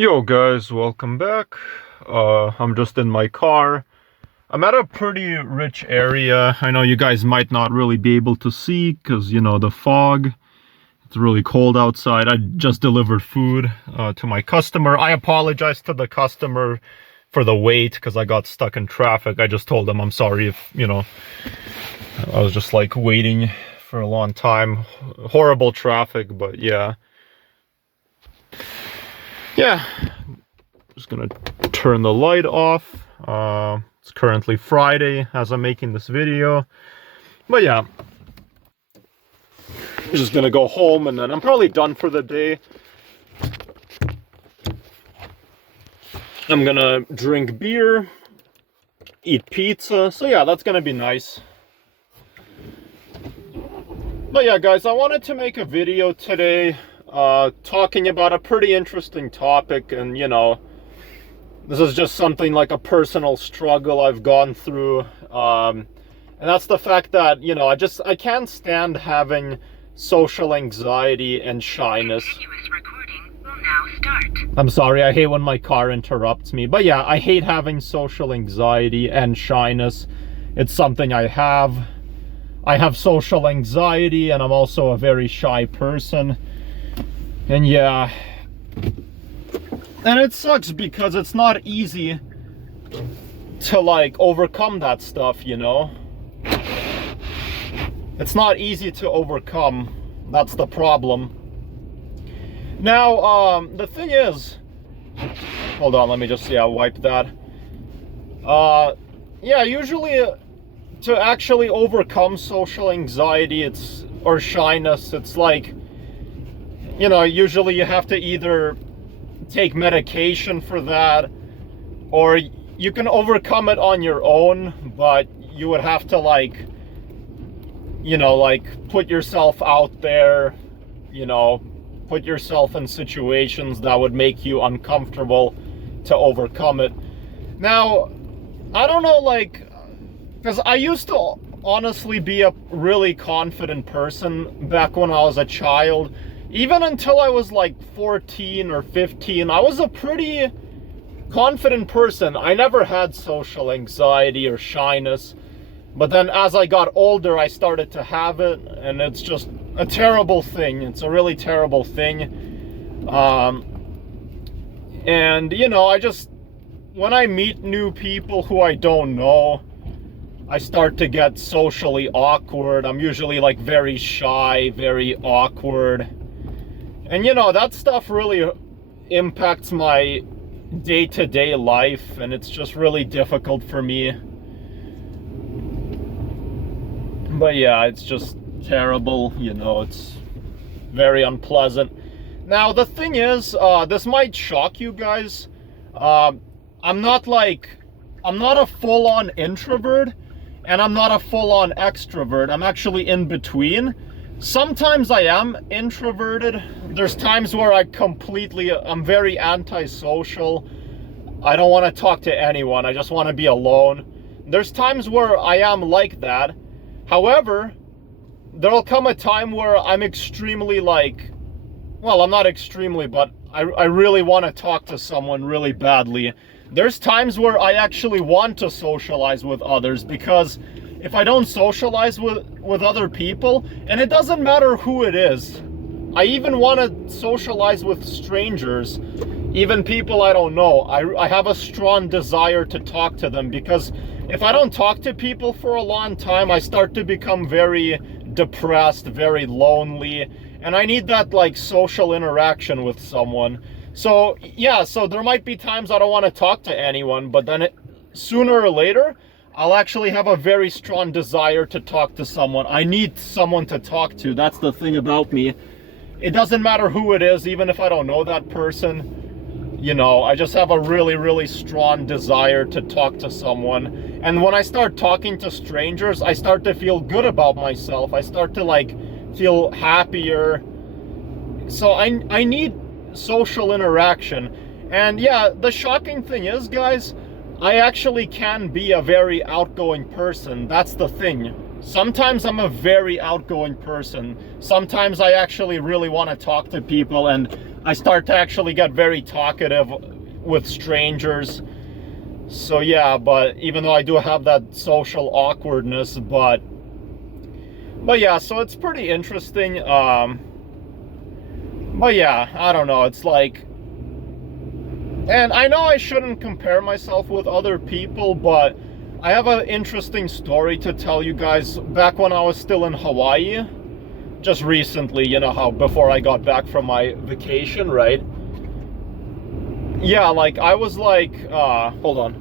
Yo guys, welcome back. I'm just in my car. I'm at a pretty rich area. I know you guys might not really be able to see because, you know, the fog. It's really cold outside. I just delivered food to my customer. I apologize to the customer for the wait because I got stuck in traffic. I just told him I'm sorry if, you know, I was just like waiting for a long time. Horrible traffic, but yeah. Yeah. Just gonna turn the light off. It's currently Friday as I'm making this video, but yeah, I'm just gonna go home and then I'm probably done for the day. I'm gonna drink beer, eat pizza, so yeah, that's gonna be nice. But yeah guys, I wanted to make a video today talking about a pretty interesting topic, and you know, this is just something like a personal struggle I've gone through, and that's the fact that, you know, I can't stand having social anxiety and shyness. Continuous recording will now start. I'm sorry, I hate when my car interrupts me, but yeah, I hate having social anxiety and shyness. It's something I have. I have social anxiety and I'm also a very shy person. And yeah, and it sucks because it's not easy to like overcome that stuff, you know? It's not easy to overcome. That's the problem. Now, the thing is, hold on, let me just, wipe that. Yeah, usually to actually overcome social anxiety, or shyness, it's like, you know, usually you have to either take medication for that, or you can overcome it on your own, but you would have to, like, you know, like, put yourself out there, you know, put yourself in situations that would make you uncomfortable to overcome it. Now, I don't know, like, because I used to honestly be a really confident person back when I was a child. Even until I was like 14 or 15, I was a pretty confident person. I never had social anxiety or shyness. But then as I got older, I started to have it, and it's just a terrible thing. It's a really terrible thing. And, you know, when I meet new people who I don't know, I start to get socially awkward. I'm usually like very shy, very awkward. And you know, that stuff really impacts my day-to-day life, and it's just really difficult for me. But yeah, it's just terrible, you know, it's very unpleasant. Now, the thing is, this might shock you guys. I'm not a full-on introvert, and I'm not a full-on extrovert. I'm actually in between. Sometimes I am introverted. There's times where I'm very antisocial. I don't want to talk to anyone. I just want to be alone. There's times where I am like that. However, there'll come a time where I'm extremely I'm not extremely, but I really want to talk to someone really badly. There's times where I actually want to socialize with others, because if I don't socialize with other people, and it doesn't matter who it is, I even want to socialize with strangers, even people I don't know. I have a strong desire to talk to them, because if I don't talk to people for a long time, I start to become very depressed, very lonely, and I need that like social interaction with someone. So yeah, so there might be times I don't want to talk to anyone, but then sooner or later, I'll actually have a very strong desire to talk to someone. I need someone to talk to. That's the thing about me. It doesn't matter who it is, even if I don't know that person. You know, I just have a really, really strong desire to talk to someone. And when I start talking to strangers, I start to feel good about myself. I start to like feel happier. So I need social interaction. And yeah, the shocking thing is, guys, I actually can be a very outgoing person. That's the thing. Sometimes I'm a very outgoing person. Sometimes I actually really want to talk to people, and I start to actually get very talkative with strangers. So yeah, but even though I do have that social awkwardness, but yeah, so it's pretty interesting. But yeah, I don't know, it's like, and I know I shouldn't compare myself with other people, but I have an interesting story to tell you guys. Back when I was still in Hawaii, just recently, you know how before I got back from my vacation, right? Yeah, like I was like, hold on.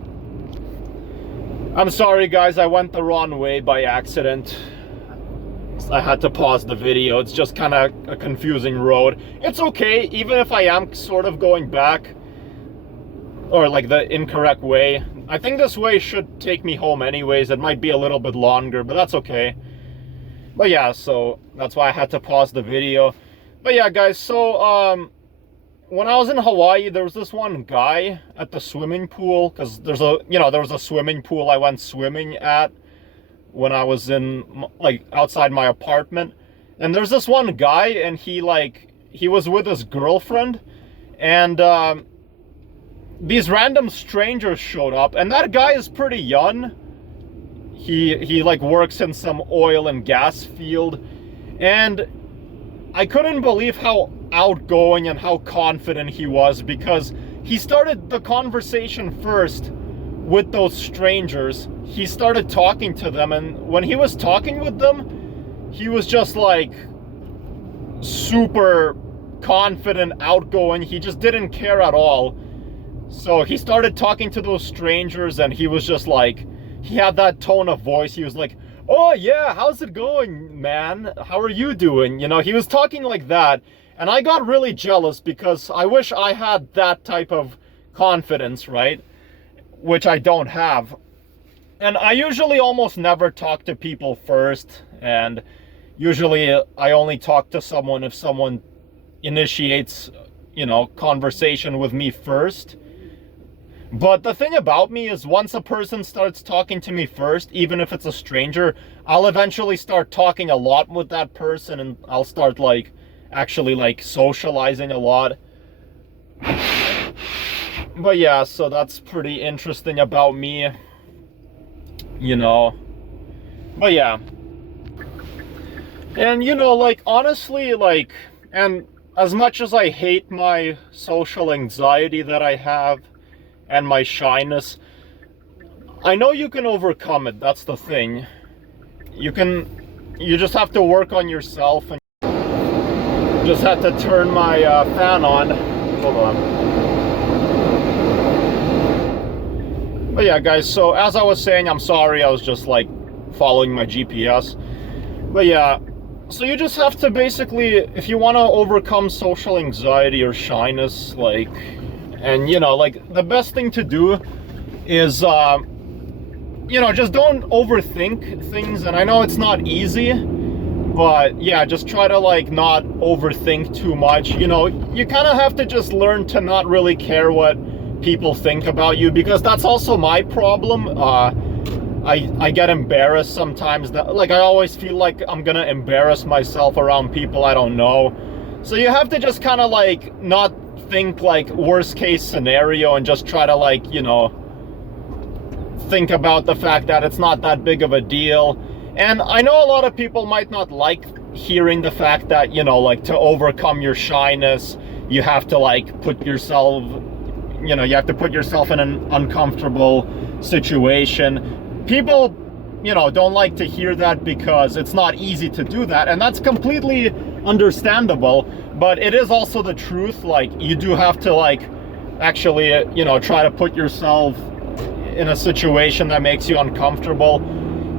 I'm sorry guys, I went the wrong way by accident. I had to pause the video. It's just kind of a confusing road. It's okay, even if I am sort of going back, or like the incorrect way. I think this way should take me home anyways. It might be a little bit longer, but that's okay. But yeah, so that's why I had to pause the video. But yeah, guys, so when I was in Hawaii, there was this one guy at the swimming pool, because there was a swimming pool I went swimming at when I was in, like, outside my apartment. And there's this one guy, and he was with his girlfriend, and these random strangers showed up, and that guy is pretty young. He like works in some oil and gas field, and I couldn't believe how outgoing and how confident he was, because he started the conversation first with those strangers. He started talking to them, and when he was talking with them, he was just like super confident, outgoing. He just didn't care at all. So he started talking to those strangers, and he was just like, he had that tone of voice. He was like, "Oh yeah, how's it going, man? How are you doing?" You know, he was talking like that. And I got really jealous, because I wish I had that type of confidence, right? Which I don't have. And I usually almost never talk to people first. And usually I only talk to someone if someone initiates, you know, conversation with me first. But the thing about me is, once a person starts talking to me first, even if it's a stranger, I'll eventually start talking a lot with that person, and I'll start like actually like socializing a lot. But yeah, so that's pretty interesting about me, you know. But yeah. And you know, like, honestly, like, and as much as I hate my social anxiety that I have, and my shyness, I know you can overcome it. That's the thing. You just have to work on yourself. And just had to turn my fan on. Hold on. But yeah, guys, so as I was saying, I'm sorry, I was just like following my GPS. But yeah, so you just have to basically, if you want to overcome social anxiety or shyness, like, and you know, like, the best thing to do is, you know, just don't overthink things. And I know it's not easy, but yeah, just try to like not overthink too much. You know, you kind of have to just learn to not really care what people think about you, because that's also my problem. I get embarrassed sometimes, that like I always feel like I'm gonna embarrass myself around people I don't know. So you have to just kind of like not think like worst case scenario, and just try to like, you know, think about the fact that it's not that big of a deal. And I know a lot of people might not like hearing the fact that, you know, like, to overcome your shyness, you have to like put yourself, you know, you have to put yourself in an uncomfortable situation. People, you know, don't like to hear that, because it's not easy to do that, and that's completely understandable. But it is also the truth. Like, you do have to like actually, you know, try to put yourself in a situation that makes you uncomfortable.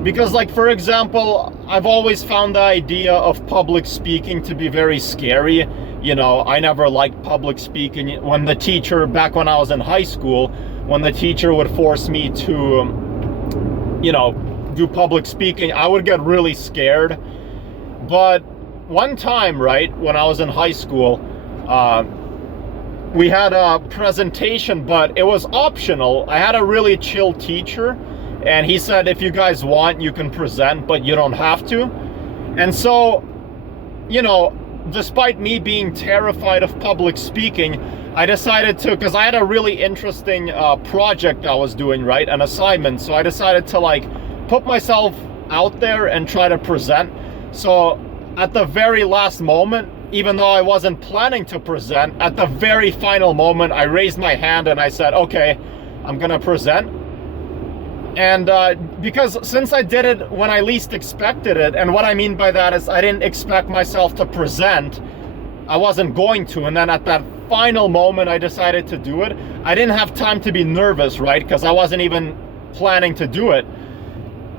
Because, like, for example, I've always found the idea of public speaking to be very scary. You know, I never liked public speaking. When the teacher, back when I was in high school, when the teacher would force me to, you know, do public speaking, I would get really scared. But one time, right, when I was in high school, we had a presentation, but it was optional. I had a really chill teacher, And he said, if you guys want, you can present, but you don't have to. And so, you know, despite me being terrified of public speaking, I decided to, because I had a really interesting project I was doing, right? An assignment. So I decided to like put myself out there and try to present. So at the very last moment, even though I wasn't planning to present, at the very final moment, I raised my hand and I said, okay, I'm gonna present. And because since I did it when I least expected it, and what I mean by that is I didn't expect myself to present, I wasn't going to, and then at that final moment I decided to do it. I didn't have time to be nervous, right? Because I wasn't even planning to do it.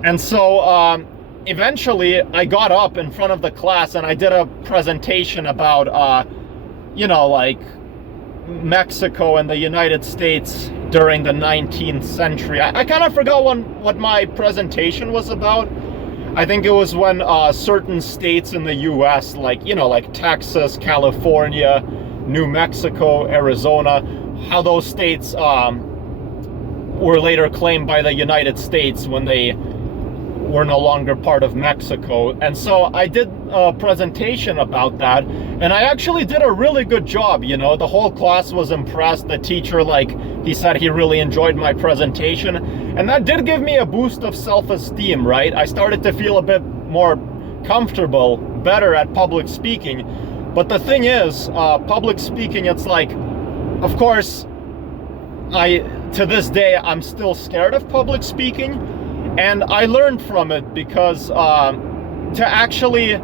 And so eventually I got up in front of the class and I did a presentation about, you know, like Mexico and the United States during the 19th century. I kind of forgot what my presentation was about. I think it was when certain states in the US, like, you know, like Texas, California, New Mexico, Arizona, how those states were later claimed by the United States when they were no longer part of Mexico. And so I did a presentation about that, and I actually did a really good job. You know, the whole class was impressed. The teacher, like, he said he really enjoyed my presentation, and that did give me a boost of self-esteem, right? I started to feel a bit more comfortable, better at public speaking. But the thing is, public speaking, it's like, of course, to this day, I'm still scared of public speaking. And I learned from it because to actually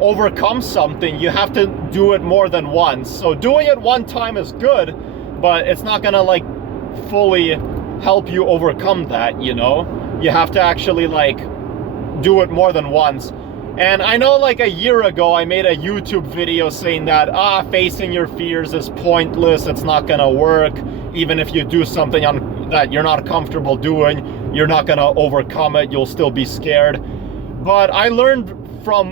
overcome something, you have to do it more than once. So doing it one time is good, but it's not gonna like fully help you overcome that, you know? You have to actually like do it more than once. And I know like a year ago I made a YouTube video saying that facing your fears is pointless, it's not gonna work. Even if you do something that you're not comfortable doing, you're not gonna overcome it, you'll still be scared. But I learned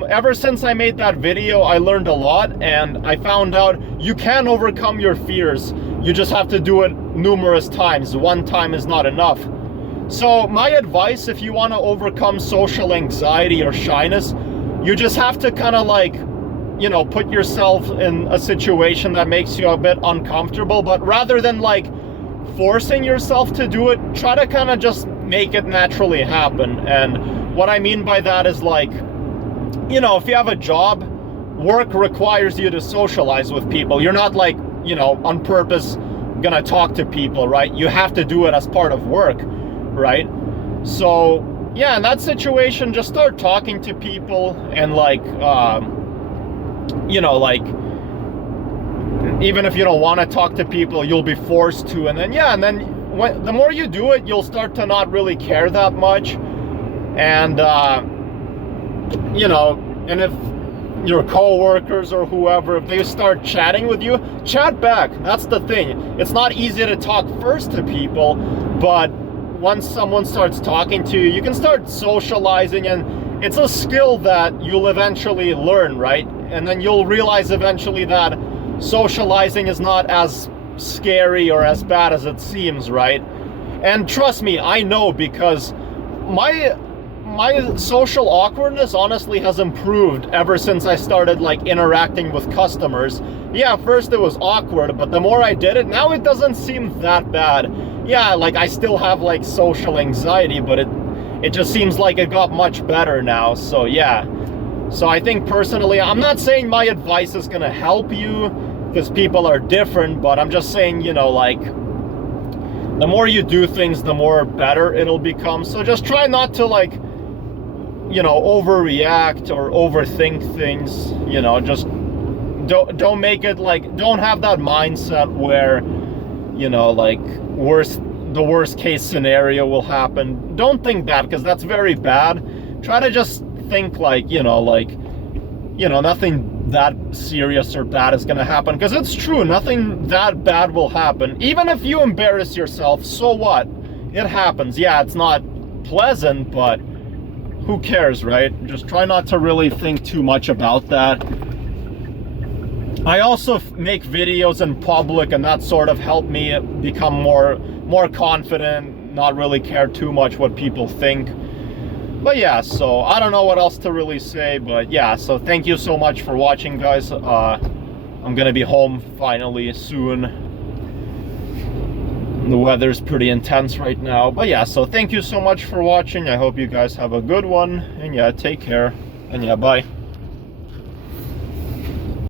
ever since I made that video, I learned a lot, and I found out you can overcome your fears. You just have to do it numerous times. One time is not enough. So my advice, if you want to overcome social anxiety or shyness, you just have to kind of like, you know, put yourself in a situation that makes you a bit uncomfortable, but rather than like forcing yourself to do it, try to kind of just make it naturally happen. And what I mean by that is like, you know, if you have a job, work requires you to socialize with people. You're not like, you know, on purpose gonna talk to people, right? You have to do it as part of work, right? So yeah, in that situation, just start talking to people and like, you know, like, even if you don't want to talk to people, you'll be forced to. And then, yeah, and then the more you do it, you'll start to not really care that much. And, you know, and if your co-workers or whoever, if they start chatting with you, chat back. That's the thing. It's not easy to talk first to people, but once someone starts talking to you, you can start socializing, and it's a skill that you'll eventually learn, right? And then you'll realize eventually that socializing is not as scary or as bad as it seems, right? And trust me, I know, because my social awkwardness honestly has improved ever since I started like interacting with customers. Yeah, first it was awkward, but the more I did it, now it doesn't seem that bad. Yeah, like I still have like social anxiety, but it just seems like it got much better now. So yeah. So I think personally, I'm not saying my advice is gonna help you, because people are different, but I'm just saying, you know, like, the more you do things, the more better it'll become. So just try not to like, you know, overreact or overthink things. You know, just don't make it like, don't have that mindset where, you know, like the worst case scenario will happen. Don't think that, because that's very bad. Try to just think like, you know, nothing that serious or bad is gonna happen, because it's true, nothing that bad will happen. Even if you embarrass yourself, so what? It happens. Yeah, it's not pleasant, but who cares, right? Just try not to really think too much about that. I also make videos in public, and that sort of helped me become more confident, not really care too much what people think. But yeah, so I don't know what else to really say, but yeah, so thank you so much for watching, guys. I'm gonna be home finally soon. The weather's pretty intense right now, but yeah, so thank you so much for watching. I hope you guys have a good one, and yeah, take care, and yeah, bye.